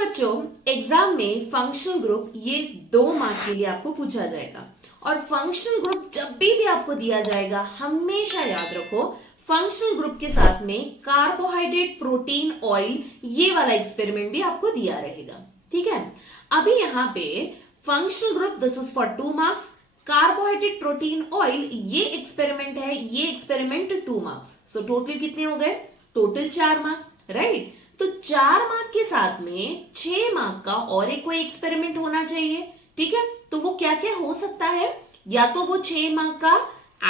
बच्चों एग्जाम में functional group ये 2 मार्क के लिए आपको पूछा जाएगा और फंक्शनल ग्रुप जब भी आपको दिया जाएगा हमेशा याद रखो फंक्शनल ग्रुप के साथ में कार्बोहाइड्रेट प्रोटीन ऑयल ये वाला एक्सपेरिमेंट भी आपको दिया रहेगा। ठीक है, अभी यहाँ पे functional group this is for 2 marks, carbohydrate protein oil ये एक्सपेरिमेंट है, ये एक्सपेरिमेंट 2 मार्क्स। सो टोटल कितने हो गए? Total 4 mark, right. तो 4 मार्क के साथ में 6 मार्क का और एक कोई एक्सपेरिमेंट होना चाहिए। ठीक है, तो वो क्या क्या हो सकता है? या तो वो 6 मार्क का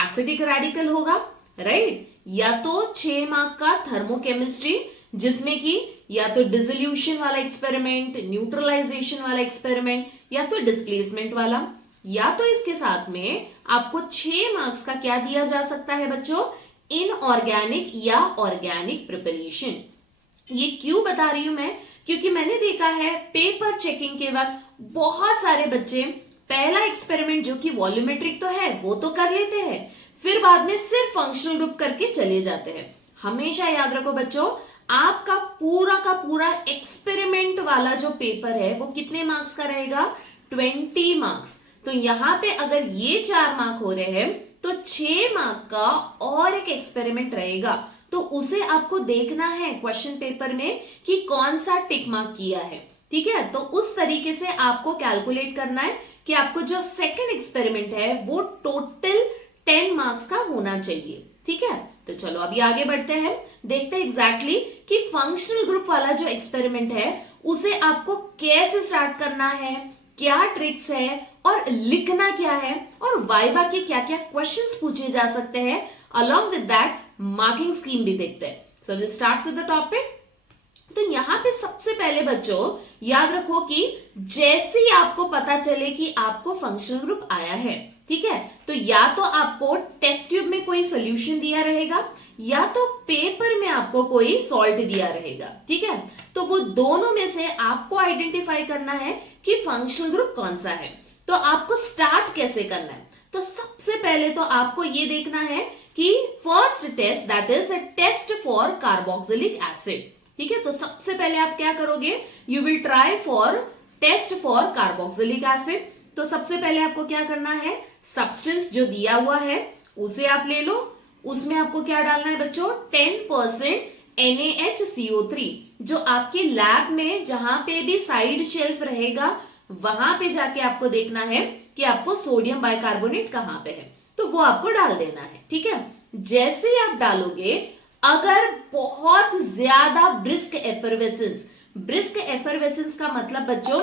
एसिडिक रेडिकल होगा, राइट, या तो 6 मार्क का थर्मोकेमिस्ट्री जिसमें कि या तो डिसोल्यूशन वाला एक्सपेरिमेंट, न्यूट्रलाइजेशन वाला एक्सपेरिमेंट, या तो डिस्प्लेसमेंट वाला, या तो इसके साथ में आपको 6 मार्क्स का क्या दिया जा सकता है बच्चों? इनऑर्गेनिक या ऑर्गेनिक प्रिपरेशन। ये क्यों बता रही हूं मैं? क्योंकि मैंने देखा है पेपर चेकिंग के वक्त बहुत सारे बच्चे पहला एक्सपेरिमेंट जो कि वॉल्यूमेट्रिक तो है वो तो कर लेते हैं, फिर बाद में सिर्फ फंक्शनल ग्रुप करके चले जाते हैं। हमेशा याद रखो बच्चों, आपका पूरा का पूरा एक्सपेरिमेंट वाला जो पेपर है वो कितने मार्क्स का रहेगा? 20 मार्क्स। तो यहां पे अगर ये 4 मार्क हो रहे हैं तो 6 मार्क का और एक एक्सपेरिमेंट रहेगा, तो उसे आपको देखना है क्वेश्चन पेपर में कि कौन सा टिक मार्क किया है। ठीक है, तो उस तरीके से आपको कैलकुलेट करना है कि आपको जो सेकंड एक्सपेरिमेंट है वो टोटल 10 मार्क्स का होना चाहिए। ठीक है, तो चलो अभी आगे बढ़ते हैं, देखते हैं एग्जैक्टली कि फंक्शनल ग्रुप वाला जो एक्सपेरिमेंट है उसे आपको कैसे स्टार्ट करना है, क्या ट्रिक्स है और लिखना क्या है और वाइवा के क्या क्या क्वेश्चंस पूछे जा सकते हैं, along with that marking scheme भी देखते हैं। So will start with the topic. तो यहां पे सबसे पहले बच्चों याद रखो कि जैसे ही आपको पता चले कि आपको फंक्शनल ग्रुप आया है, ठीक है, तो या तो आपको टेस्ट ट्यूब में कोई सोल्यूशन दिया रहेगा या तो पेपर में आपको कोई सॉल्ट दिया रहेगा। ठीक है, तो वो दोनों में से आपको आइडेंटिफाई करना है कि फंक्शनल ग्रुप कौन सा है। तो आपको स्टार्ट कैसे करना है? तो सबसे पहले तो आपको ये देखना है कि first test that is a test for carboxylic acid. ठीक है, तो सबसे पहले आप क्या करोगे? You will try for test for carboxylic acid. तो सबसे पहले आपको क्या करना है? सब्सटेंस जो दिया हुआ है उसे आप ले लो, उसमें आपको क्या डालना है बच्चों? 10% NaHCO3। जो आपके लैब में जहां पे भी साइड शेल्फ रहेगा वहां पे जाके आपको देखना है कि आपको सोडियम बाइकार्बोनेट कहां पे है, तो वो आपको डाल देना है। ठीक है, जैसे ही आप डालोगे, अगर बहुत ज्यादा ब्रिस्क एफरवेसेंस का मतलब बच्चों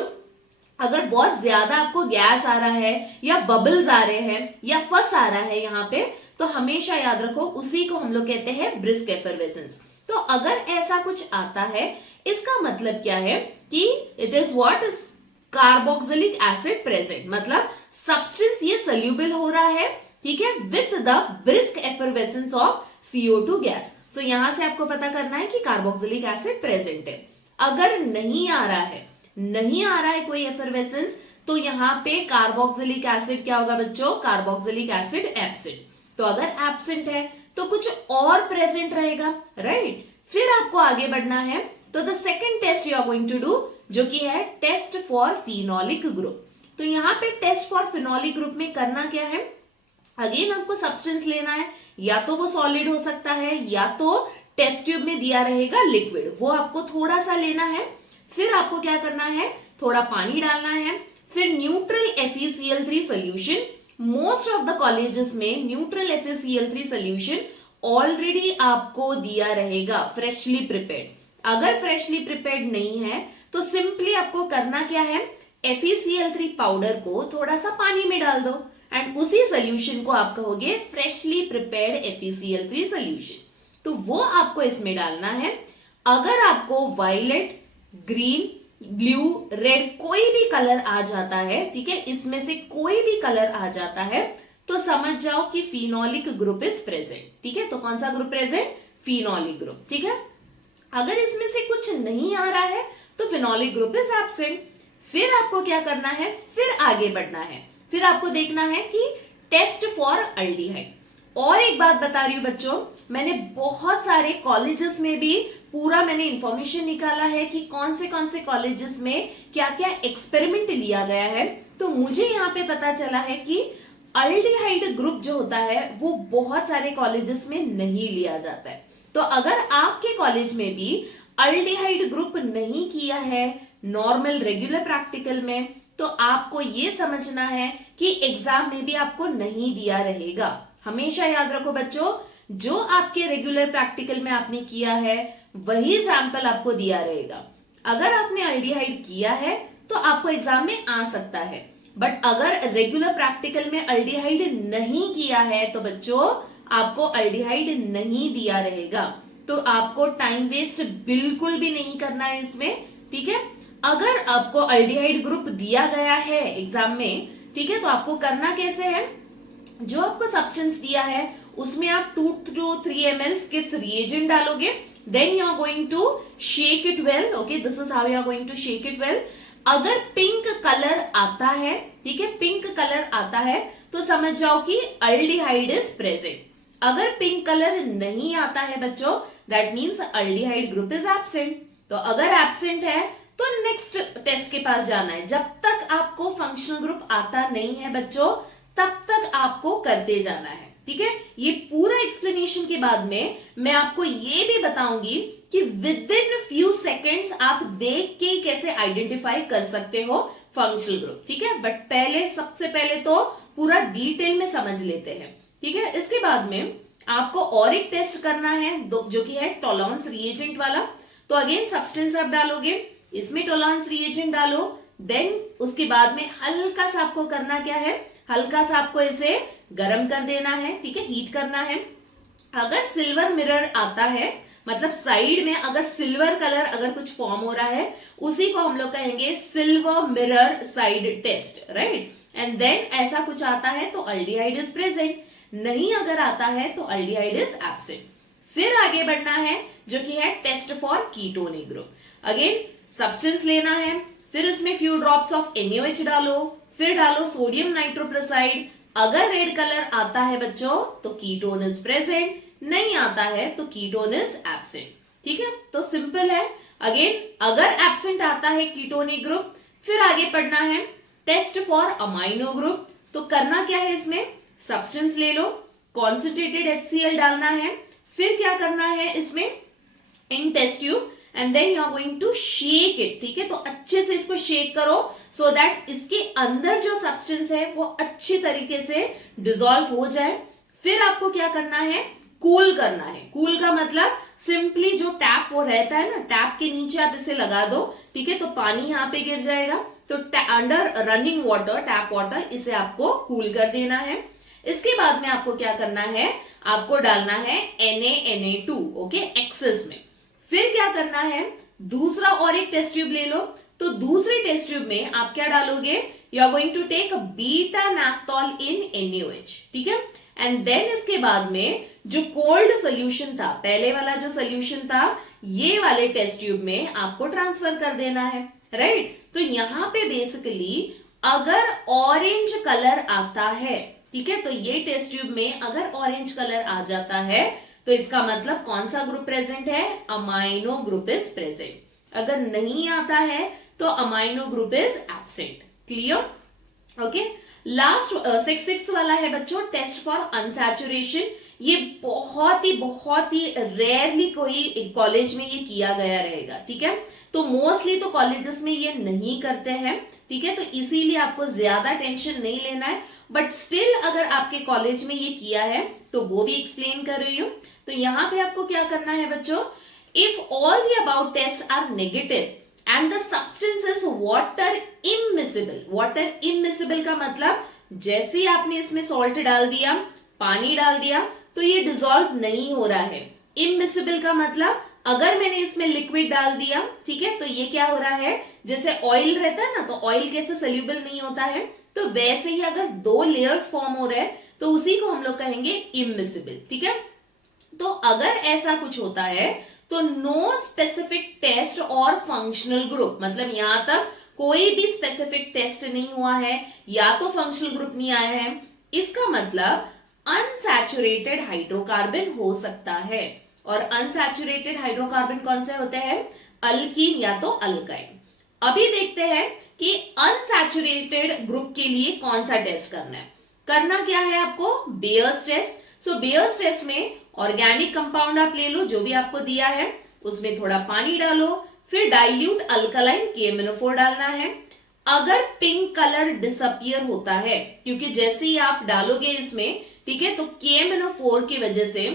अगर बहुत ज्यादा आपको गैस आ रहा है या बबल्स आ रहे हैं या फस आ रहा है यहाँ पे, तो हमेशा याद रखो उसी को हम लोग कहते हैं ब्रिस्क एफरवेसेंस। तो अगर ऐसा कुछ आता है इसका मतलब क्या है कि it is what is carboxylic acid present, मतलब सब्सटेंस ये सोल्यूबल हो रहा है, ठीक है, with the brisk effervescence of CO2 gas. So यहां से आपको पता करना है कि कार्बोक्सिलिक एसिड प्रेजेंट है। अगर नहीं आ रहा है कोई एफरवेसेंस, तो यहाँ पे कार्बोक्सिलिक एसिड क्या होगा बच्चों? Carboxylic acid absent. तो अगर एब्सेंट है तो कुछ और प्रेजेंट रहेगा, राइट। फिर आपको आगे बढ़ना है, तो the second test you are going to do जो कि है टेस्ट फॉर फिनोलिक ग्रुप। तो यहाँ पे टेस्ट फॉर फिनोलिक ग्रुप में करना क्या है? अगेन आपको सब्सटेंस लेना है, या तो वो सॉलिड हो सकता है या तो टेस्ट ट्यूब में दिया रहेगा लिक्विड, वो आपको थोड़ा सा लेना है। फिर आपको क्या करना है? थोड़ा पानी डालना है, फिर neutral FeCl3 solution. Most of the colleges में न्यूट्रल FeCl3 सोल्यूशन ऑलरेडी आपको दिया रहेगा फ्रेशली प्रिपेयर्ड। अगर फ्रेशली प्रिपेयर्ड नहीं है तो सिंपली आपको करना क्या है? FeCl3 पाउडर को थोड़ा सा पानी में डाल दो एंड उसी सोल्यूशन को आप कहोगे फ्रेशली प्रिपेयर्ड FeCl3 सोल्यूशन। तो वो आपको इसमें डालना है। अगर आपको वायलेट, ग्रीन, ब्लू, रेड कोई भी कलर आ जाता है, ठीक है, इसमें से कोई भी कलर आ जाता है, तो समझ जाओ कि फिनोलिक ग्रुप इज प्रेजेंट। ठीक है, तो कौन सा ग्रुप प्रेजेंट? Phenolic group. ठीक है, अगर इसमें से कुछ नहीं आ रहा है तो फिनोलिक ग्रुप इज एब्सेंट। फिर आपको क्या करना है? फिर आगे बढ़ना है, फिर आपको देखना है कि टेस्ट फॉर अल्डिहाइड। और एक बात बता रही हूं बच्चों, मैंने बहुत सारे कॉलेजेस में भी पूरा मैंने इंफॉर्मेशन निकाला है कि कौन से कॉलेजेस में क्या क्या एक्सपेरिमेंट लिया गया है, तो मुझे यहाँ पे पता चला है कि अल्डिहाइड ग्रुप जो होता है वो बहुत सारे कॉलेजेस में नहीं लिया जाता है। तो अगर आपके कॉलेज में भी अल्डिहाइड ग्रुप नहीं किया है नॉर्मल रेगुलर प्रैक्टिकल में, तो आपको ये समझना है कि एग्जाम में भी आपको नहीं दिया रहेगा। हमेशा याद रखो बच्चों, जो आपके रेगुलर प्रैक्टिकल में आपने किया है वही सैंपल आपको दिया रहेगा। अगर आपने अल्डिहाइड किया है तो आपको एग्जाम में आ सकता है, बट अगर रेगुलर प्रैक्टिकल में अल्डिहाइड नहीं किया है तो बच्चों आपको अल्डिहाइड नहीं दिया रहेगा। तो आपको टाइम वेस्ट बिल्कुल भी नहीं करना है इसमें, ठीक है। अगर आपको अल्डिहाइड ग्रुप दिया गया है एग्जाम में, ठीक है, तो आपको करना कैसे है, जो आपको सब्सटेंस दिया है उसमें आप 2 to 3 ml किप्स रिएजेंट डालोगे, then you are going to shake it well. Okay, this is how you are going to shake it well. अगर पिंक कलर आता है, ठीक है, पिंक कलर आता है तो समझ जाओ कि अल्डिहाइड इज प्रेजेंट। अगर पिंक कलर नहीं आता है बच्चों, that means aldehyde group is absent. तो अगर एब्सेंट है तो नेक्स्ट टेस्ट के पास जाना है। जब तक आपको फंक्शनल ग्रुप आता नहीं है बच्चों, तब तक आपको करते जाना है, ठीक है। ये पूरा एक्सप्लेनेशन के बाद में मैं आपको ये भी बताऊंगी कि विद इन फ्यू सेकेंड्स आप देख के कैसे आइडेंटिफाई कर सकते हो फंक्शनल ग्रुप, ठीक है। बट पहले, सबसे पहले तो पूरा डिटेल में समझ लेते हैं, ठीक है। इसके बाद में आपको और एक टेस्ट करना है जो कि है टॉलरेंस रिएजेंट वाला। तो अगेन सब्सटेंस आप डालोगे, इसमें टॉलरेंस रिएजेंट डालो, देन उसके बाद में हल्का सा आपको करना क्या है, हल्का सा आपको इसे गर्म कर देना है, ठीक है, हीट करना है। अगर सिल्वर मिरर आता है, मतलब साइड में अगर सिल्वर कलर अगर कुछ फॉर्म हो रहा है, उसी को हम लोग कहेंगे silver mirror side test, right. And then ऐसा कुछ आता है तो अल्डिहाइड इज प्रेजेंट, नहीं अगर आता है तो अल्डिहाइड इज एब्सेंट। फिर आगे बढ़ना है जो कि है test for ketonic group. Again substance लेना है, फिर इसमें फ्यू ड्रॉप्स ऑफ NaOH डालो, फिर डालो सोडियम नाइट्रोप्रोसाइड। अगर रेड कलर आता है बच्चों तो कीटोन इज प्रेजेंट, नहीं आता है तो कीटोन इज एब्सेंट, ठीक है। तो सिंपल है। अगेन अगर एब्सेंट आता है कीटोनिक ग्रुप, फिर आगे पढ़ना है टेस्ट फॉर अमाइनो ग्रुप। तो करना क्या है, इसमें सब्सटेंस ले लो, कॉन्सेंट्रेटेड HCl डालना है, फिर क्या करना है इसमें in test tube, and then you are going to shake it, ठीक है। तो अच्छे से इसको शेक करो सो दैट इसके अंदर जो सब्सटेंस है वो अच्छी तरीके से डिसॉल्व हो जाए। फिर आपको क्या करना है, कूल करना है। कूल का मतलब सिंपली जो टैप वो रहता है ना, टैप के नीचे आप इसे लगा दो, ठीक है, तो पानी यहाँ पे गिर जाएगा, तो under running water, tap water, इसे आपको कूल कर देना है। इसके बाद में आपको क्या करना है, आपको डालना है Na2, ओके, एक्सेस में। फिर क्या करना है, दूसरा और एक टेस्ट ट्यूब ले लो। तो दूसरे टेस्ट ट्यूब में आप क्या डालोगे, you are going to take beta naphthol in NaOH, ठीक है। एंड देन इसके बाद में जो कोल्ड सोल्यूशन था, पहले वाला जो सोल्यूशन था, ये वाले टेस्ट ट्यूब में आपको ट्रांसफर कर देना है, राइट। तो यहां पे बेसिकली अगर ऑरेंज कलर आता है, ठीक है, तो ये टेस्ट ट्यूब में अगर ऑरेंज कलर आ जाता है तो इसका मतलब कौन सा ग्रुप प्रेजेंट है, अमाइनो ग्रुप इज प्रेजेंट। अगर नहीं आता है तो amino group is absent. Clear, okay. Last sixth वाला है बच्चों टेस्ट फॉर अनसैचुरेशन। ये बहुत ही रेयरली कोई कॉलेज में ये किया गया रहेगा, ठीक है। तो मोस्टली तो कॉलेजेस में ये नहीं करते हैं, ठीक है, तो इसीलिए आपको ज्यादा टेंशन नहीं लेना है। बट स्टिल अगर आपके कॉलेज में ये किया है तो वो भी एक्सप्लेन कर रही हूं। तो यहां पे आपको क्या करना है बच्चों, if all the about test are negative and the substance is water immiscible. Water immiscible का मतलब जैसे आपने इसमें सॉल्ट डाल दिया, पानी डाल दिया, तो ये डिसॉल्व नहीं हो रहा है। इमिसिबल का मतलब अगर मैंने इसमें लिक्विड डाल दिया, ठीक है, तो ये क्या हो रहा है, जैसे ऑयल रहता है ना, तो ऑयल कैसे सोल्यूबल नहीं होता है, तो वैसे ही अगर 2 लेयर्स फॉर्म हो रहे हैं तो उसी को हम लोग कहेंगे इमिसिबल, ठीक है। तो अगर ऐसा कुछ होता है तो नो स्पेसिफिक टेस्ट और फंक्शनल ग्रुप, मतलब यहां तक कोई भी स्पेसिफिक टेस्ट नहीं हुआ है या तो फंक्शनल ग्रुप नहीं आया है, इसका मतलब अनसैचुरेटेड हाइड्रोकार्बन हो सकता है। और अनसैचुरेटेड हाइड्रोकार्बन कौन से होते हैं? अल्कीन या तो अल्काइन। अभी देखते हैं कि अनसैचुरेटेड ग्रुप के लिए कौन सा टेस्ट करना है। करना क्या है आपको? Baeyer's test. So Baeyer's test में ऑर्गेनिक कंपाउंड आप ले लो जो भी आपको दिया है, उसमें थोड़ा पानी डालो, फिर डाइल्यूट अल्कलाइन KMnO4 डालना है। अगर पिंक कलर डिसअपियर होता है, क्योंकि जैसे ही आप डालोगे इसमें, ठीक है, तो KMnO4 की वजह से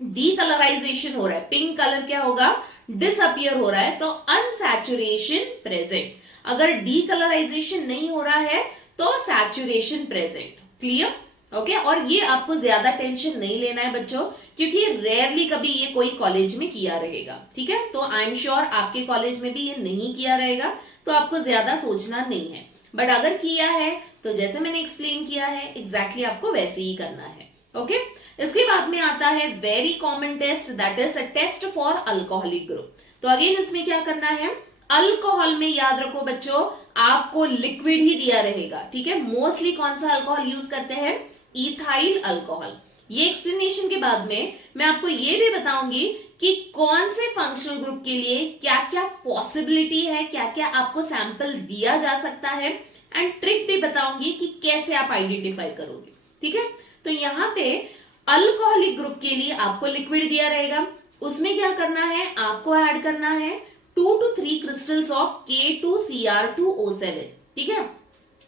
डीकलराइजेशन हो रहा है, पिंक कलर क्या होगा? डिसअपियर हो रहा है, तो अनसैचुरेशन प्रेजेंट। अगर डीकलराइजेशन नहीं हो रहा है तो सैचुरेशन प्रेजेंट। क्लियर? ओके। और ये आपको ज्यादा टेंशन नहीं लेना है बच्चों, क्योंकि रेयरली कभी ये कोई कॉलेज में किया रहेगा, ठीक है। तो आई एम श्योर आपके कॉलेज में भी ये नहीं किया रहेगा, तो आपको ज्यादा सोचना नहीं है। बट अगर किया है तो जैसे मैंने एक्सप्लेन किया है एग्जैक्टली आपको वैसे ही करना है। ओके। इसके बाद में आता है very common test, that is a test for alcoholic group. तो अगेन इसमें क्या करना है? अल्कोहल में याद रखो बच्चों, आपको लिक्विड ही दिया रहेगा, ठीक है। मोस्टली कौन सा अल्कोहल यूज करते हैं? Ethyl alcohol. ये एक्सप्लेनेशन के बाद में मैं आपको ये भी बताऊंगी कि कौन से फंक्शनल ग्रुप के लिए क्या क्या पॉसिबिलिटी है, क्या क्या आपको सैंपल दिया जा सकता है, एंड ट्रिक भी बताऊंगी कि कैसे आप आइडेंटिफाई करोगे, ठीक है। तो यहाँ पे अल्कोहलिक ग्रुप के लिए आपको लिक्विड दिया रहेगा, उसमें क्या करना है? आपको ऐड करना है 2 to 3 क्रिस्टल्स ऑफ K2Cr2O7, ठीक है।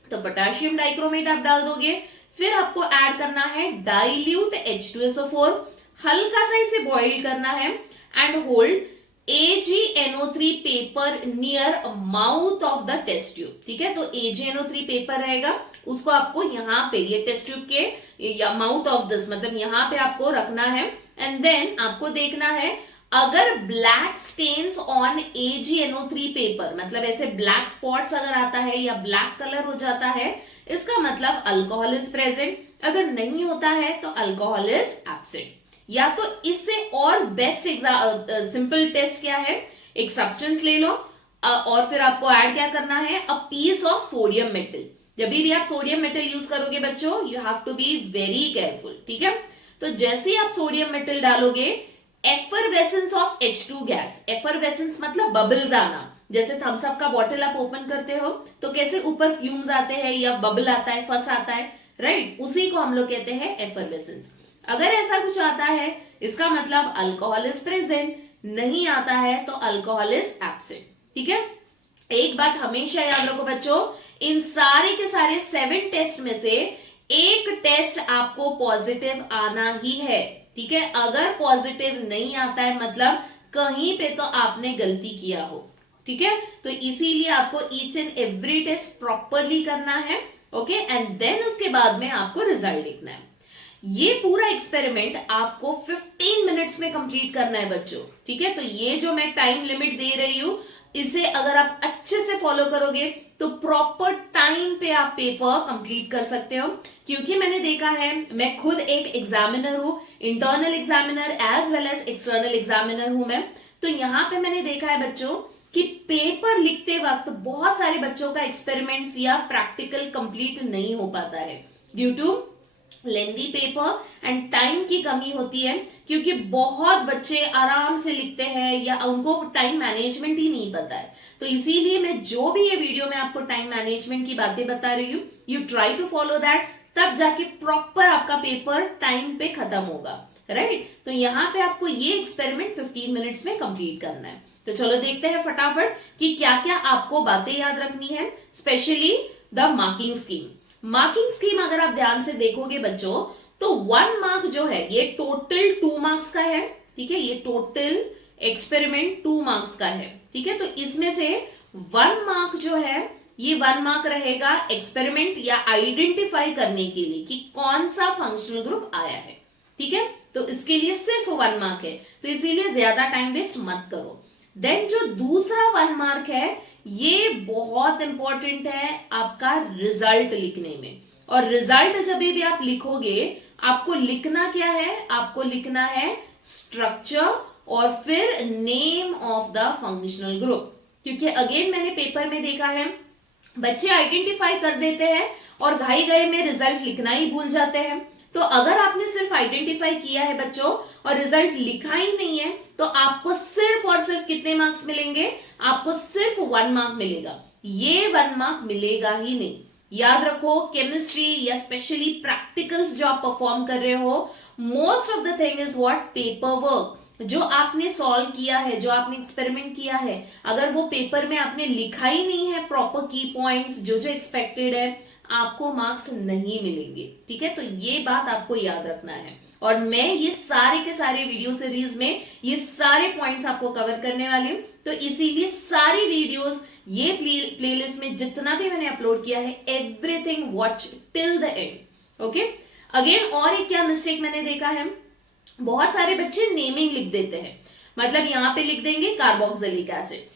तो पोटेशियम डाइक्रोमेट आप डाल दोगे, फिर आपको ऐड करना है डाइल्यूट H2SO4, हल्का सा इसे बॉइल करना है and hold AgNO3 paper near mouth of the test tube, ठीक है। तो AgNO3 पेपर रहेगा, उसको आपको यहाँ पे ये टेस्ट ट्यूब के या माउथ ऑफ दिस मतलब यहाँ पे आपको रखना है। एंड देन आपको देखना है, अगर black stains on AgNO3 paper, मतलब ऐसे ब्लैक स्पॉट्स अगर आता है या ब्लैक कलर हो जाता है, इसका मतलब अल्कोहल इज प्रेजेंट। अगर नहीं होता है तो अल्कोहल इज एब्सेंट। या तो इससे और बेस्ट सिंपल टेस्ट क्या है? एक सब्सटेंस ले लो और फिर आपको ऐड क्या करना है? A piece of sodium metal. जब भी आप सोडियम मेटल यूज करोगे बच्चों, you have to be very careful, ठीक है। तो जैसे ही आप सोडियम मेटल डालोगे, effervescence of H2 gas, effervescence मतलब बबल्स आना, जैसे थम्स अप का बॉटल आप ओपन करते हो तो कैसे ऊपर फ्यूम्स आते हैं या बबल आता है, फस आता है, राइट, उसी को हम लोग कहते हैं एफरवेसेंस। अगर ऐसा कुछ आता है इसका मतलब अल्कोहल इज प्रेजेंट, नहीं आता है तो अल्कोहल इज एब्सेंट, ठीक है। एक बात हमेशा याद रखो बच्चों, इन सारे के सारे 7 टेस्ट में से एक टेस्ट आपको पॉजिटिव आना ही है, ठीक है। अगर पॉजिटिव नहीं आता है मतलब कहीं पे तो आपने गलती किया हो, ठीक है। तो इसीलिए आपको each and every test properly करना है, ओके। एंड देन उसके बाद में आपको रिजल्ट लिखना है। ये पूरा एक्सपेरिमेंट आपको 15 मिनट्स में कंप्लीट करना है बच्चों, ठीक है। तो ये जो मैं टाइम लिमिट दे रही हूं, इसे अगर आप अच्छे से फॉलो करोगे तो प्रॉपर टाइम पे आप पेपर कंप्लीट कर सकते हो। क्योंकि मैंने देखा है, मैं खुद एक एग्जामिनर हूं, internal examiner as well as external examiner हूं मैं। तो यहाँ पे मैंने देखा है बच्चों कि पेपर लिखते वक्त बहुत सारे बच्चों का एक्सपेरिमेंट्स या प्रैक्टिकल कंप्लीट नहीं हो पाता है due to lengthy paper and time की कमी होती है, क्योंकि बहुत बच्चे आराम से लिखते हैं या उनको टाइम मैनेजमेंट ही नहीं पता है। तो इसीलिए मैं जो भी ये वीडियो में आपको टाइम मैनेजमेंट की बातें बता रही हूँ, you try to follow that, तब जाके प्रॉपर आपका पेपर टाइम पे खत्म होगा, राइट। तो यहाँ पे आपको ये एक्सपेरिमेंट 15 मिनट्स में कंप्लीट करना है। तो चलो देखते हैं फटाफट कि क्या क्या आपको बातें याद रखनी है, specially the marking scheme. Marking scheme अगर आप ध्यान से देखोगे बच्चों, तो 1 मार्क जो है ये टोटल 2 मार्क्स का है, ठीक है। ये टोटल एक्सपेरिमेंट 2 मार्क्स का है, ठीक है। तो इसमें से 1 मार्क जो है ये 1 मार्क रहेगा एक्सपेरिमेंट या आइडेंटिफाई करने के लिए कि कौन सा फंक्शनल ग्रुप आया है, ठीक है। तो इसके लिए सिर्फ 1 मार्क है, तो इसीलिए ज्यादा टाइम वेस्ट मत करो। देन जो दूसरा 1 मार्क है ये बहुत इंपॉर्टेंट है आपका रिजल्ट लिखने में। और रिजल्ट जब भी आप लिखोगे, आपको लिखना क्या है? आपको लिखना है स्ट्रक्चर और फिर name of the functional group. क्योंकि अगेन मैंने पेपर में देखा है बच्चे आइडेंटिफाई कर देते हैं और घाई गए में रिजल्ट लिखना ही भूल जाते हैं। तो अगर आपने सिर्फ आइडेंटिफाई किया है बच्चों और रिजल्ट लिखा ही नहीं है, तो आपको सिर्फ और सिर्फ कितने मार्क्स मिलेंगे? आपको सिर्फ 1 मार्क मिलेगा। ये 1 मार्क मिलेगा ही नहीं। याद रखो, केमिस्ट्री या स्पेशली प्रैक्टिकल्स जो आप परफॉर्म कर रहे हो, most of the thing is what? Paper work. जो आपने सॉल्व किया है, जो आपने एक्सपेरिमेंट किया है, अगर वो पेपर में आपने लिखा ही नहीं है प्रॉपर की पॉइंट्स जो जो एक्सपेक्टेड है, आपको मार्क्स नहीं मिलेंगे। ठीक है, तो ये बात आपको याद रखना है। और मैं ये सारे के सारे वीडियो सीरीज में ये सारे पॉइंट्स आपको कवर करने वाली हूं, तो इसीलिए सारी वीडियोस ये प्लेलिस्ट में जितना भी मैंने अपलोड किया है, everything watch till the end. Okay, again और एक क्या मिस्टेक मैंने देखा है, बहुत सारे बच्चे नेमिंग लिख देते हैं, मतलब यहां पे लिख देंगे कार्बोक्सिलिक एसिड,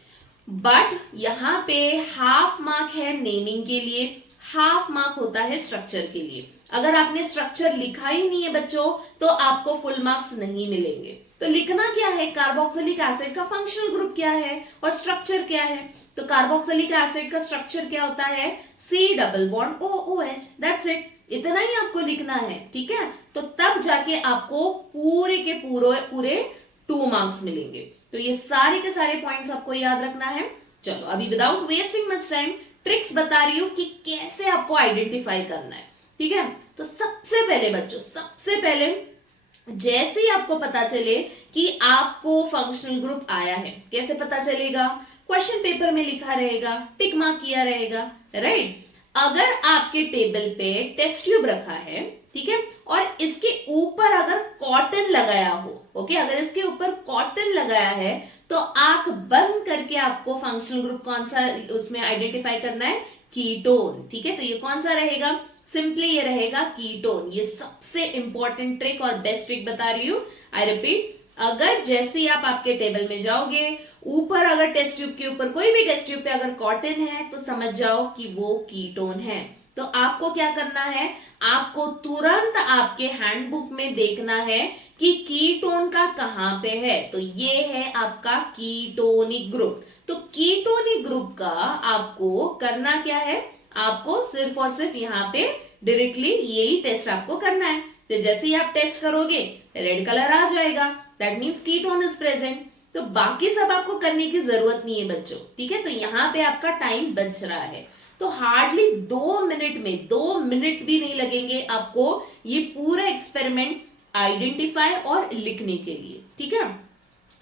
बट यहां पे हाफ मार्क है नेमिंग के लिए, हाफ मार्क होता है स्ट्रक्चर के लिए। अगर आपने स्ट्रक्चर लिखा ही नहीं है बच्चों, तो आपको फुल मार्क्स नहीं मिलेंगे। तो लिखना क्या है? कार्बोक्सिलिक एसिड का फंक्शनल ग्रुप क्या है और स्ट्रक्चर क्या है। तो कार्बोक्सिलिक एसिड का स्ट्रक्चर क्या होता है? C double bond OOH, that's it. इतना ही आपको लिखना है, ठीक है। तो तब जाके आपको पूरे के पूरे 2 मार्क्स मिलेंगे। तो ये सारे के सारे पॉइंट्स आपको याद रखना है। चलो अभी without wasting much time tricks बता रही हूं कि कैसे आपको आइडेंटिफाई करना है, ठीक है। तो सबसे पहले बच्चों, सबसे पहले जैसे ही आपको पता चले कि आपको फंक्शनल ग्रुप आया है, कैसे पता चलेगा? क्वेश्चन पेपर में लिखा रहेगा, टिक मार्क किया रहेगा, राइट। अगर आपके टेबल पे टेस्ट ट्यूब रखा है, ठीक है, और इसके ऊपर अगर कॉटन लगाया हो, ओके, अगर इसके ऊपर कॉटन लगाया है, तो आंख बंद करके आपको फंक्शनल ग्रुप कौन सा उसमें आइडेंटिफाई करना है? कीटोन, ठीक है। तो ये कौन सा रहेगा? सिंपली ये रहेगा कीटोन। ये सबसे इंपॉर्टेंट ट्रिक और बेस्ट ट्रिक बता रही हूं। आई रिपीट, अगर जैसे ही आप आपके टेबल में जाओगे, ऊपर अगर टेस्ट ट्यूब के ऊपर, कोई भी टेस्ट ट्यूब पे अगर कॉटन है, तो समझ जाओ कि वो कीटोन है। तो आपको क्या करना है? आपको तुरंत आपके हैंडबुक में देखना है कि कीटोन का कहां पे है। तो ये है आपका कीटोनिक ग्रुप। तो कीटोनिक ग्रुप का आपको करना क्या है? आपको सिर्फ और सिर्फ यहाँ पे डायरेक्टली यही टेस्ट आपको करना है। तो जैसे ही आप टेस्ट करोगे, रेड कलर आ जाएगा, that means ketone is present. तो बाकी सब आपको करने की जरूरत नहीं है बच्चों, ठीक है। तो यहाँ पे आपका टाइम बच रहा है। तो हार्डली 2 मिनट में, 2 मिनट भी नहीं लगेंगे आपको ये पूरा एक्सपेरिमेंट आइडेंटिफाई और लिखने के लिए, ठीक है।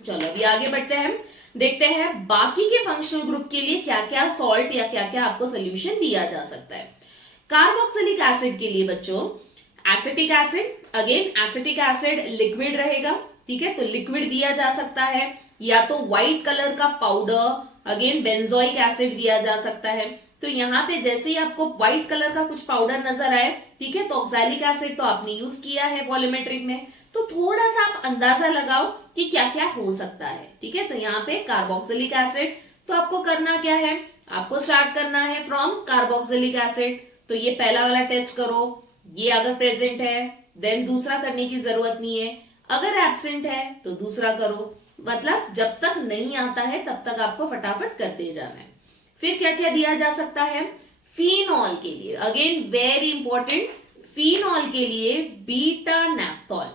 चलो अभी आगे बढ़ते हैं, देखते हैं बाकी के फंक्शनल ग्रुप के लिए क्या क्या सॉल्ट या क्या क्या आपको सोल्यूशन दिया जा सकता है। कार्बोक्सिलिक एसिड के लिए बच्चों, acetic acid, again acetic acid liquid रहेगा, ठीक है। तो लिक्विड दिया जा सकता है, या तो व्हाइट कलर का पाउडर, अगेन बेंजोइक एसिड दिया जा सकता है। तो यहाँ पे जैसे ही आपको व्हाइट कलर का कुछ पाउडर नजर आए, ठीक है, तो ऑक्सैलिक एसिड तो आपने यूज किया है वॉल्यूमेट्रिक में, तो थोड़ा सा आप अंदाजा लगाओ कि क्या क्या हो सकता है, ठीक है। तो यहाँ पे कार्बोक्सिलिक एसिड, तो आपको करना क्या है? आपको स्टार्ट करना है फ्रॉम कार्बोक्सिलिक एसिड। तो ये पहला वाला टेस्ट करो, ये अगर प्रेजेंट है देन दूसरा करने की जरूरत नहीं है, अगर एब्सेंट है तो दूसरा करो। मतलब जब तक नहीं आता है तब तक आपको फटाफट करते जाना है। फिर क्या क्या दिया जा सकता है? फिनॉल के लिए, अगेन वेरी इंपॉर्टेंट, फिनॉल के लिए बीटा नैफ्थॉल,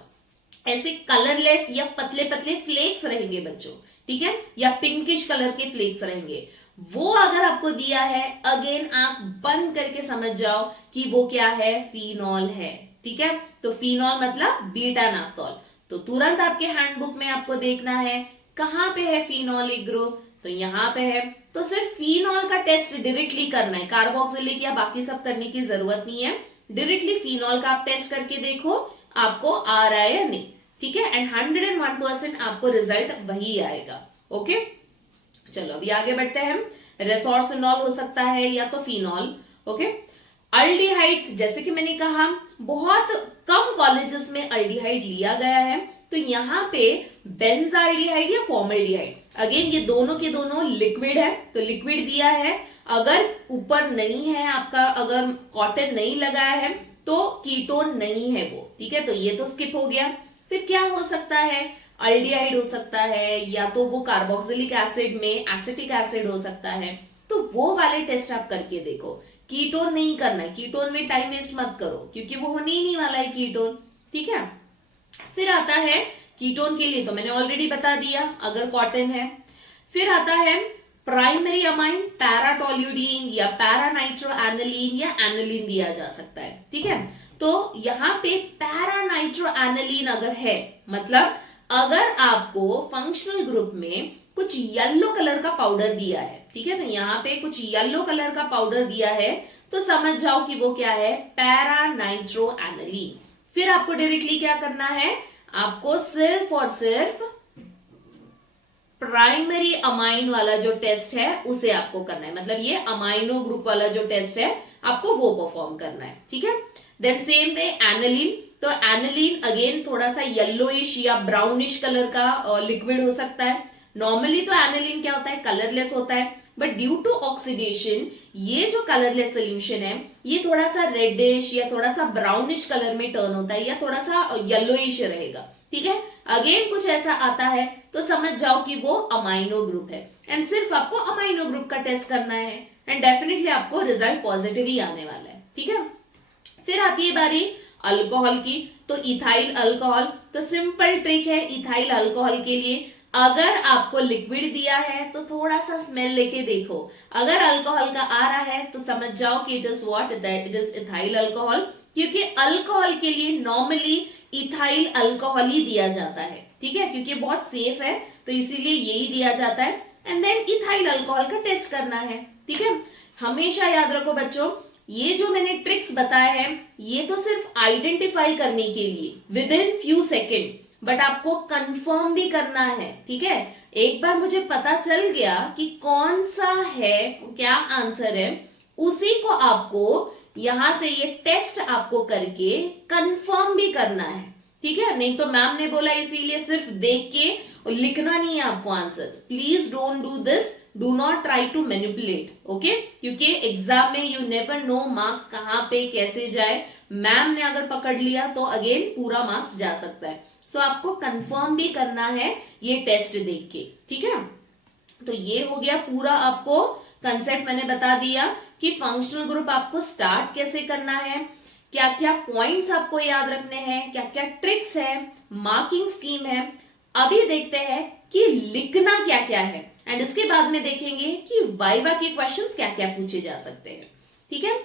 ऐसे कलरलेस या पतले पतले फ्लेक्स रहेंगे बच्चों, ठीक है, या पिंकिश कलर के फ्लेक्स रहेंगे, वो अगर आपको दिया है, अगेन आंख बंद करके समझ जाओ कि वो क्या है? फिनॉल है, ठीक है। तो फिनॉल मतलब बीटा नैफ्थॉल। तो तुरंत आपके हैंडबुक में आपको देखना है कहां पे है फिनोलिक ग्रुप, तो यहां पे है। तो सिर्फ फिनॉल का टेस्ट डायरेक्टली करना है, कार्बोक्सिलिक या बाकी सब करने की जरूरत नहीं है। डायरेक्टली फिनॉल का आप टेस्ट करके देखो आपको आ रहा है या नहीं, ठीक है। एंड 101% आपको रिजल्ट वही आएगा। ओके, चलो अभी आगे बढ़ते हैं। रेसोर्सिनॉल हो सकता है या तो फिनॉल, ओके। अल्डिहाइड्स, जैसे कि मैंने कहा बहुत कम कॉलेजेस में अल्डिहाइड लिया गया है, तो यहाँ पे बेंजाल्डिहाइड या फॉर्मल्डिहाइड, अगेन ये दोनों के दोनों लिक्विड है, तो लिक्विड दिया है। अगर ऊपर नहीं है आपका, अगर कॉटन नहीं लगाया है, तो कीटोन नहीं है वो, ठीक है। तो ये तो स्किप हो गया। फिर क्या हो सकता है? अल्डिहाइड हो सकता है, या तो वो कार्बोक्सिलिक एसिड में एसिटिक एसिड हो सकता है। तो वो वाले टेस्ट आप करके देखो कीटोन नहीं करना है, कीटोन में टाइम वेस्ट मत करो क्योंकि वो होने ही नहीं वाला है कीटोन, ठीक है। फिर आता है कीटोन के लिए तो मैंने ऑलरेडी बता दिया अगर कॉटन है। फिर आता है प्राइमरी अमाइन, पैराटोल्यूडीन या पैरानाइट्रोएनिलीन या एनिलीन दिया जा सकता है, ठीक है। तो यहाँ पे पैरानाइट्रोएनिलीन अगर है, मतलब अगर आपको फंक्शनल ग्रुप में कुछ येलो कलर का पाउडर दिया है, ठीक है, तो यहाँ पे कुछ येलो कलर का पाउडर दिया है तो समझ जाओ कि वो क्या है, पैरानाइट्रोएनिलीन। फिर आपको डायरेक्टली क्या करना है, आपको सिर्फ और सिर्फ प्राइमरी अमाइन वाला जो टेस्ट है उसे आपको करना है, मतलब ये अमाइनो ग्रुप वाला जो टेस्ट है आपको वो परफॉर्म करना है, ठीक है। देन सेम वे एनिलीन, तो एनिलीन अगेन थोड़ा सा येलोइश या ब्राउनिश कलर का लिक्विड हो सकता है। नॉर्मली तो एनिलीन क्या होता है, कलरलेस होता है, बट ड्यू टू ऑक्सीडेशन ये जो कलरलेस सोल्यूशन है ये थोड़ा सा रेडिश या थोड़ा सा ब्राउनिश कलर में टर्न होता है या थोड़ा सा येलोइश रहेगा, ठीक है। अगेन कुछ ऐसा आता है तो समझ जाओ कि वो अमाइनो ग्रुप है एंड सिर्फ आपको अमाइनो ग्रुप का टेस्ट करना है एंड डेफिनेटली आपको रिजल्ट पॉजिटिव ही आने वाला है, ठीक है। फिर आती है बारी अल्कोहल की, तो इथाइल अल्कोहल, तो सिंपल ट्रिक है इथाइल अल्कोहल के लिए, अगर आपको लिक्विड दिया है तो थोड़ा सा स्मेल लेके देखो, अगर अल्कोहल का आ रहा है तो समझ जाओ कि it is what, it is ethyl alcohol, क्योंकि अल्कोहल के लिए नॉर्मली इथाइल अल्कोहल ही दिया जाता है, ठीक है, क्योंकि बहुत सेफ है तो इसीलिए यही दिया जाता है। एंड देन इथाइल अल्कोहल का टेस्ट करना है, ठीक है। हमेशा याद रखो बच्चों, ये जो मैंने ट्रिक्स बताए हैं ये तो सिर्फ आइडेंटिफाई करने के लिए with in few second, but आपको कंफर्म भी करना है, ठीक है। एक बार मुझे पता चल गया कि कौन सा है, क्या आंसर है, उसी को आपको यहां से ये टेस्ट आपको करके कंफर्म भी करना है, ठीक है। नहीं तो मैम ने बोला इसीलिए सिर्फ देख के और लिखना नहीं है आपको answer. Please don't do this, do not try to manipulate, okay, क्योंकि एग्जाम में यू नेवर नो मार्क्स कहां पे कैसे जाए, मैम ने अगर पकड़ लिया तो अगेन पूरा मार्क्स जा सकता है। सो आपको कंफर्म भी करना है ये टेस्ट देख के, ठीक है। तो ये हो गया पूरा, आपको कंसेप्ट मैंने बता दिया कि फंक्शनल ग्रुप आपको स्टार्ट कैसे करना है, क्या क्या पॉइंट्स आपको याद रखने हैं, क्या क्या ट्रिक्स है, मार्किंग स्कीम है। अभी देखते हैं कि लिखना क्या क्या है एंड इसके बाद में देखेंगे कि वाइवा के क्वेश्चंस क्या क्या पूछे जा सकते हैं, ठीक है।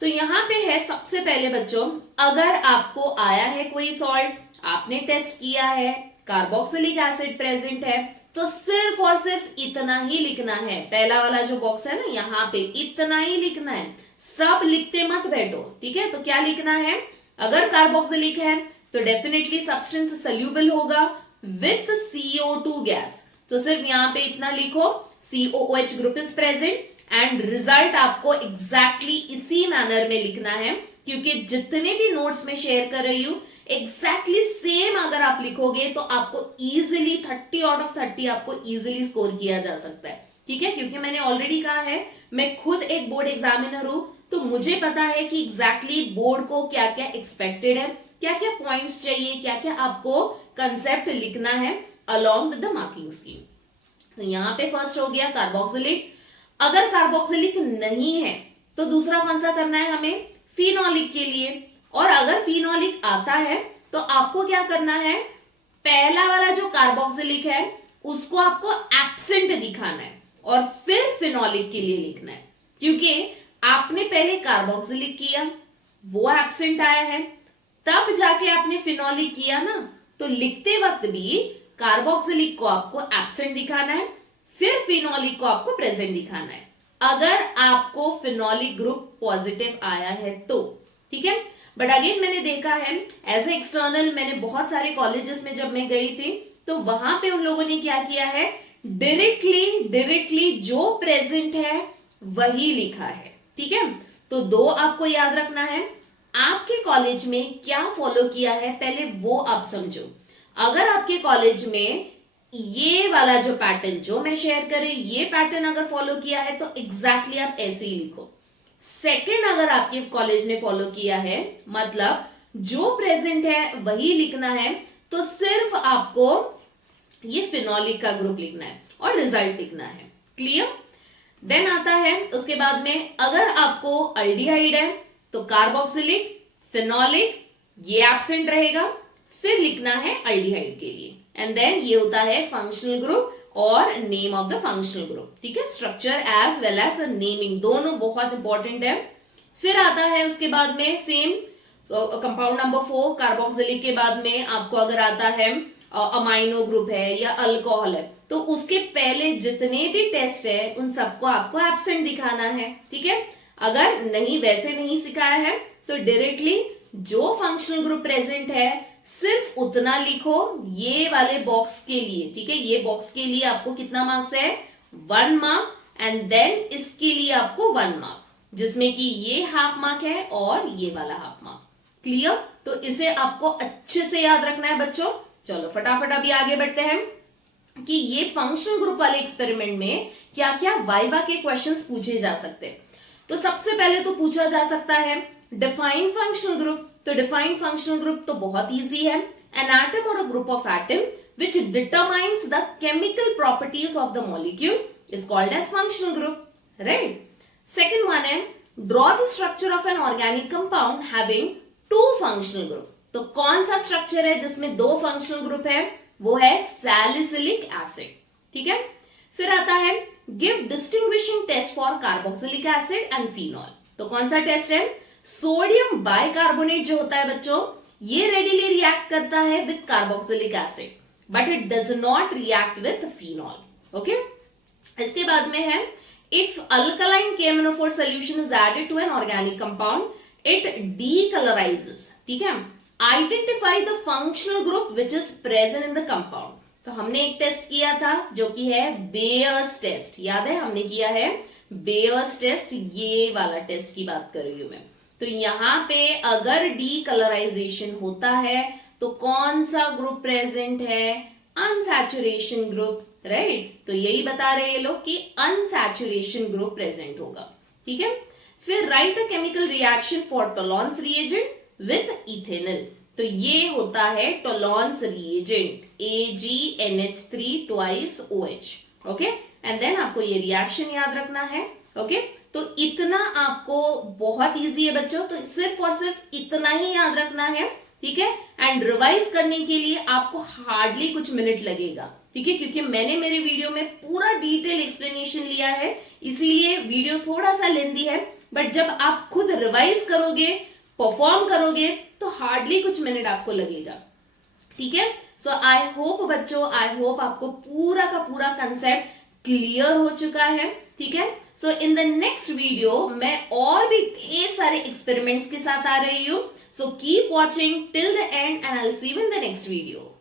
तो यहाँ पे है सबसे पहले बच्चों, अगर आपको आया है कोई सॉल्ट, आपने टेस्ट किया है, कार्बोक्सिलिक एसिड प्रेजेंट है, तो सिर्फ और सिर्फ इतना ही लिखना है। पहला वाला जो बॉक्स है ना, यहाँ पे इतना ही लिखना है, सब लिखते मत बैठो, ठीक है। तो क्या लिखना है, अगर कार्बोक्सिलिक है तो डेफिनेटली सब्सटेंस सोल्यूबल होगा विथ CO2 गैस, तो सिर्फ यहाँ पे इतना लिखो, COOH group is present and result आपको एग्जैक्टली इसी मैनर में लिखना है, क्योंकि जितने भी नोट्स में शेयर कर रही हूं एग्जैक्टली सेम अगर आप लिखोगे तो आपको इजीली 30 आउट ऑफ 30 आपको इजीली स्कोर किया जा सकता है, ठीक है। क्योंकि मैंने ऑलरेडी कहा है मैं खुद एक बोर्ड एग्जामिनर हूं, तो मुझे पता है कि एग्जैक्टली बोर्ड को क्या क्या एक्सपेक्टेड है, क्या क्या पॉइंट्स चाहिए, क्या क्या आपको कंसेप्ट लिखना है along with the marking scheme. तो यहाँ पे फर्स्ट हो गया कार्बोक्सिलिक, अगर कार्बोक्सिलिक नहीं है तो दूसरा कौन सा करना है हमें, फिनोलिक के लिए, और अगर फिनोलिक आता है तो आपको क्या करना है, पहला वाला जो कार्बोक्सिलिक है उसको आपको एब्सेंट दिखाना है और फिर फिनोलिक के लिए लिखना है, क्योंकि आपने पहले कार्बोक्सिलिक किया, वो एब्सेंट आया है, तब जाके आपने फिनोलिक किया ना, तो लिखते वक्त भी कार्बोक्सिलिक को आपको एब्सेंट दिखाना है, फिर फिनोलिक को आपको प्रेजेंट दिखाना है, अगर आपको फिनोलिक ग्रुप पॉजिटिव आया है तो, ठीक है। बट अगेन मैंने देखा है एज ए एक्सटर्नल, मैंने बहुत सारे कॉलेजेस में जब मैं गई थी तो वहां पे उन लोगों ने क्या किया है, डायरेक्टली जो प्रेजेंट है वही लिखा है, ठीक है। तो दो आपको याद रखना है, आपके कॉलेज में क्या फॉलो किया है पहले वो आप समझो। अगर आपके कॉलेज में ये वाला जो पैटर्न जो मैं शेयर कर रही हूं, ये पैटर्न अगर फॉलो किया है तो एग्जैक्टली आप ऐसे ही लिखो। सेकंड, अगर आपके कॉलेज ने फॉलो किया है, मतलब जो प्रेजेंट है वही लिखना है, तो सिर्फ आपको ये फिनोलिक का ग्रुप लिखना है और रिजल्ट लिखना है, क्लियर। देन आता है उसके बाद में, अगर आपको अल्डिहाइड है तो कार्बोक्सिलिक, फिनोलिक, ये एब्सेंट रहेगा, फिर लिखना है अल्डिहाइड के लिए, एंड देन ये होता है फंक्शनल ग्रुप और name of the functional group. ठीक है, structure as well as naming दोनों बहुत इंपॉर्टेंट है। फिर आता है उसके बाद में सेम कंपाउंड नंबर 4 कार्बोक्सिलिक के बाद में आपको अगर आता है अमाइनो ग्रुप है या अल्कोहल है, तो उसके पहले जितने भी टेस्ट है उन सबको आपको एब्सेंट दिखाना है। ठीक है, अगर नहीं वैसे नहीं सिखाया है तो डायरेक्टली जो फंक्शनल ग्रुप प्रेजेंट है सिर्फ उतना लिखो ये वाले बॉक्स के लिए। ठीक है, ये बॉक्स के लिए आपको कितना मार्क्स है, 1 मार्क, एंड देन इसके लिए आपको 1 मार्क, जिसमें कि ये हाफ मार्क है और ये वाला हाफ मार्क। क्लियर? तो इसे आपको अच्छे से याद रखना है बच्चों। चलो फटाफट अभी आगे बढ़ते हैं कि ये फंक्शनल ग्रुप वाले एक्सपेरिमेंट में क्या क्या वाइवा के क्वेश्चंस पूछे जा सकते हैं। तो सबसे पहले तो पूछा जा सकता है डिफाइन फंक्शनल ग्रुप। तो डिफाइन फंक्शनल ग्रुप तो बहुत इजी है, an atom or a group of atom which determines the chemical properties of the molecule is called as functional group, right. Second one है draw the structure of an organic compound having 2 functional group. तो कौन सा structure है जिसमें 2 functional group है, वो है salicylic acid. ठीक है, फिर आता है give distinguishing test for carboxylic acid and phenol. तो कौन सा टेस्ट है, सोडियम बाइकार्बोनेट जो होता है बच्चों, ये रेडिली रिएक्ट करता है with carboxylic acid but it does not react with phenol. Okay, इसके बाद में है if alkaline KMnO4 solution is added to an organic compound it decolorizes। ठीक है, identify the functional group which is present in the compound. तो हमने एक test किया था जो कि है बेयर्स टेस्ट, याद है हमने किया है बेयर्स टेस्ट, ये वाला टेस्ट की बात कर रही हूं मैं। तो यहां पे अगर डीकलराइजेशन होता है तो कौन सा ग्रुप प्रेजेंट है, अनसैचुरेशन ग्रुप, राइट। तो यही बता रहे ये लोग कि अनसैचुरेशन ग्रुप प्रेजेंट होगा। ठीक है, फिर write a chemical reaction for Tollens reagent with ethanol. तो ये होता है Tollens reagent AgNH3 twice OH। Okay, and then आपको ये रिएक्शन याद रखना है। ओके, तो इतना आपको बहुत इजी है बच्चों, तो सिर्फ और सिर्फ इतना ही याद रखना है। ठीक है, एंड रिवाइज करने के लिए आपको हार्डली कुछ मिनट लगेगा। ठीक है, क्योंकि मैंने मेरे वीडियो में पूरा डिटेल एक्सप्लेनेशन लिया है, इसीलिए वीडियो थोड़ा सा लेंदी है, बट जब आप खुद रिवाइज करोगे, परफॉर्म करोगे, तो हार्डली कुछ मिनट आपको लगेगा। ठीक है, सो आई होप बच्चों, आई होप आपको पूरा का पूरा कंसेप्ट क्लियर हो चुका है। ठीक है, सो इन द नेक्स्ट वीडियो मैं और भी ढेर सारे एक्सपेरिमेंट्स के साथ आ रही हूँ। So keep watching till the end and I will see you in the next video.